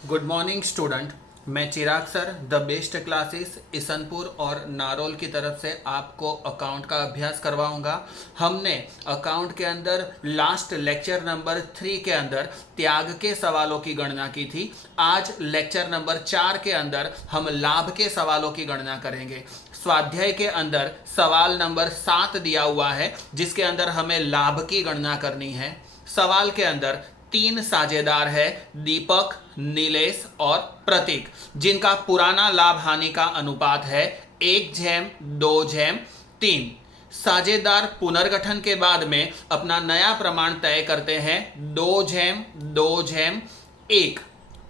Good morning student. मैं Chirag sir the best classes Isanpur और नारोल की तरफ से आपको अकाउंट का अभ्यास करवाऊंगा। हमने अकाउंट के अंदर लास्ट लेक्चर नंबर 3 के अंदर त्याग के सवालों की गणना की थी। आज लेक्चर नंबर 4 के अंदर हम लाभ के सवालों की गणना करेंगे। स्वाध्याय के अंदर सवाल नंबर 7 दिया हुआ है जिसके अंदर हमें लाभ की गणना करनी है। सवाल के अंदर 3 साझेदार है, दीपक, नीलेश और प्रतीक, जिनका पुराना लाभ हानि का अनुपात है 1/2/3। साझेदार पुनर्गठन के बाद में अपना नया प्रमाण तय करते हैं 2/2/1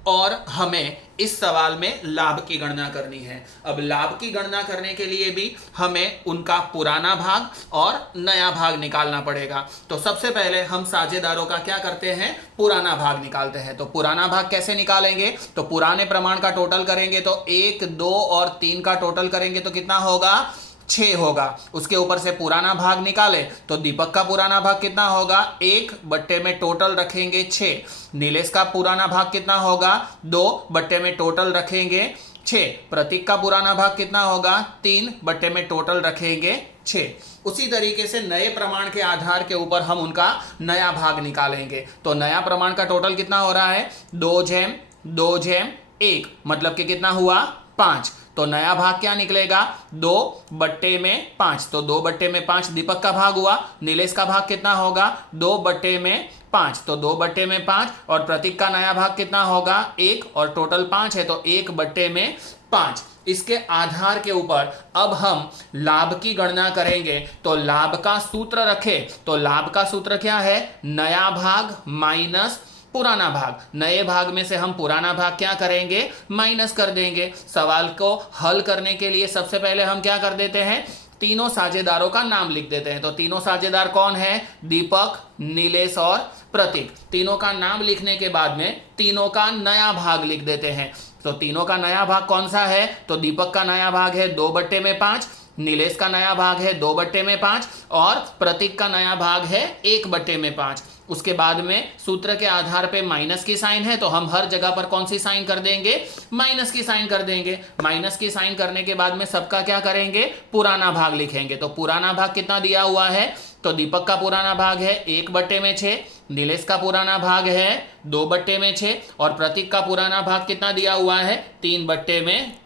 और हमें इस सवाल में लाभ की गणना करनी है। अब लाभ की गणना करने के लिए भी हमें उनका पुराना भाग और नया भाग निकालना पड़ेगा। तो सबसे पहले हम साझेदारों का क्या करते हैं, पुराना भाग निकालते हैं। तो पुराना भाग कैसे निकालेंगे, तो पुराने प्रमाण का टोटल करेंगे तो 1, 2 और 3 का टोटल करेंगे तो कितना होगा, 6 होगा। उसके ऊपर से पुराना भाग निकाले तो दीपक का पुराना भाग कितना होगा, 1 बट्टे में टोटल रखेंगे 6। नीलेश का पुराना भाग कितना होगा, 2 बट्टे में टोटल रखेंगे 6। प्रतीक का पुराना भाग कितना होगा, 3 बट्टे में टोटल रखेंगे 6। उसी तरीके से नए प्रमाण के आधार के ऊपर हम उनका नया भाग निकालेंगे। तो नया प्रमाण का टोटल कितना हो रहा है, 2/2/1, मतलब कि कितना हुआ, 5। तो नया भाग क्या निकलेगा, 2/5। तो 2/5 दीपक का भाग हुआ। नीलेश का भाग कितना होगा, 2/5। तो 2/5 और प्रतीक का नया भाग कितना होगा, 1 और टोटल 5 है तो 1/5। इसके आधार के ऊपर अब हम लाभ की गणना करेंगे। तो लाभ का सूत्र रखें तो लाभ का सूत्र क्या है, नया भाग माइनस पुराना भाग। नए भाग में से हम पुराना भाग क्या करेंगे, माइनस कर देंगे। सवाल को हल करने के लिए सबसे पहले हम क्या कर देते हैं, तीनों साझेदारों का नाम लिख देते हैं। तो तीनों साझेदार कौन है, दीपक, नीलेश और प्रतीक। तीनों का नाम लिखने के बाद में तीनों का नया भाग लिख देते हैं। तो तीनों का नया भाग कौन सा है, तो दीपक का नया भाग है 2/5, नीलेश का नया भाग है 2/5 और प्रतीक का नया भाग है 1/5। उसके बाद में सूत्र के आधार पे माइनस की साइन है तो हम हर जगह पर कौन सी साइन कर देंगे, माइनस की साइन कर देंगे। माइनस की साइन करने के बाद में सबका क्या करेंगे, पुराना भाग लिखेंगे। तो पुराना भाग कितना दिया हुआ है, तो दीपक का पुराना भाग है 1/6, नीलेश का पुराना भाग है 2/6 और प्रतीक का पुराना भाग कितना दिया हुआ है, 3/6।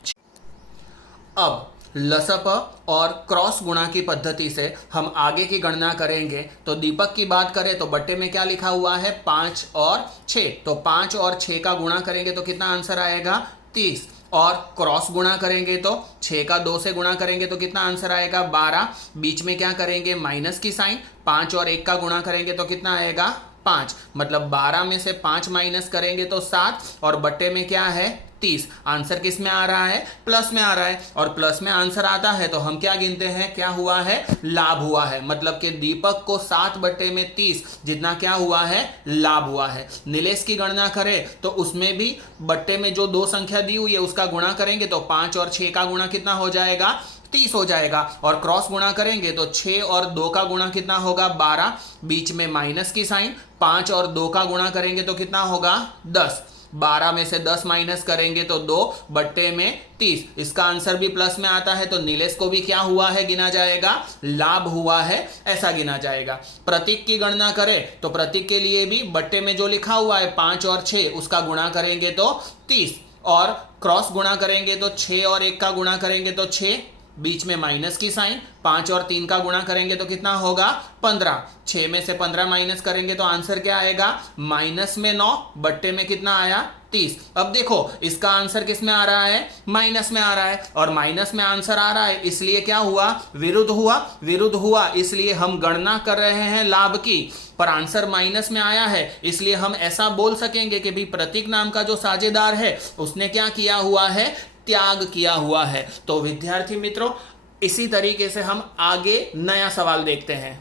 अब लसप और क्रॉस गुणा की पद्धति से हम आगे की गणना करेंगे। तो दीपक की बात करें तो बट्टे में क्या लिखा हुआ है, 5 और 6। तो 5 और 6 का गुणा करेंगे तो कितना आंसर आएगा, 30। और क्रॉस गुणा करेंगे तो 6 का 2 से गुणा करेंगे तो कितना आंसर आएगा, 12। बीच में क्या करेंगे, माइनस की साइन। 5 और 1 का गुणा करेंगे तो कितना आएगा, 5। मतलब 12 में से 5 माइनस करेंगे तो 7 और बट्टे में क्या है, 30। आंसर किस में आ रहा है, प्लस में आ रहा है। और प्लस में आंसर आता है तो हम क्या गिनते हैं, क्या हुआ है, लाभ हुआ है। मतलब कि दीपक को 7/30 जितना क्या हुआ है, लाभ हुआ है। नीलेश की गणना करें तो उसमें भी बट्टे में जो 2 संख्या दी हुई है उसका गुणा करेंगे तो 5 और 6 का गुणा कितना हो जाएगा, 30 हो जाएगा। और क्रॉस गुणा करेंगे तो 6 और 2 का गुणा कितना होगा, 12। बीच में माइनस की साइन। 5 और 2 का गुणा करेंगे तो कितना होगा, 10। 12 में से 10 माइनस करेंगे तो 2/30। इसका आंसर भी प्लस में आता है तो नीलेश को भी क्या हुआ है, गिना जाएगा, लाभ हुआ है, ऐसा गिना जाएगा। प्रतीक की गणना करें तो प्रतीक के लिए भी बट्टे में जो लिखा हुआ है 5 और 6 उसका गुणा करेंगे तो 30 और क्रॉस गुणा करेंगे तो 6 और 1 का गुणा करेंगे तो 6। बीच में माइनस की साइन। 5 और 3 का गुणा करेंगे तो कितना होगा, 15। 6 में से 15 माइनस करेंगे तो आंसर क्या आएगा, माइनस में 9, बट्टे में कितना आया, 30। अब देखो इसका आंसर किस में आ रहा है, माइनस में आ रहा है। और माइनस में आंसर आ रहा है इसलिए क्या हुआ, विरुद्ध हुआ। विरुद्ध हुआ इसलिए हम गणना कर रहे हैं लाभ की, पर आंसर माइनस में आया है। इसलिए हम ऐसा बोल सकेंगे कि भी प्रतीक नाम का जो साझेदार है उसने क्या किया हुआ है, त्याग किया हुआ है। तो विद्यार्थी मित्रों, इसी तरीके से हम आगे नया सवाल देखते हैं।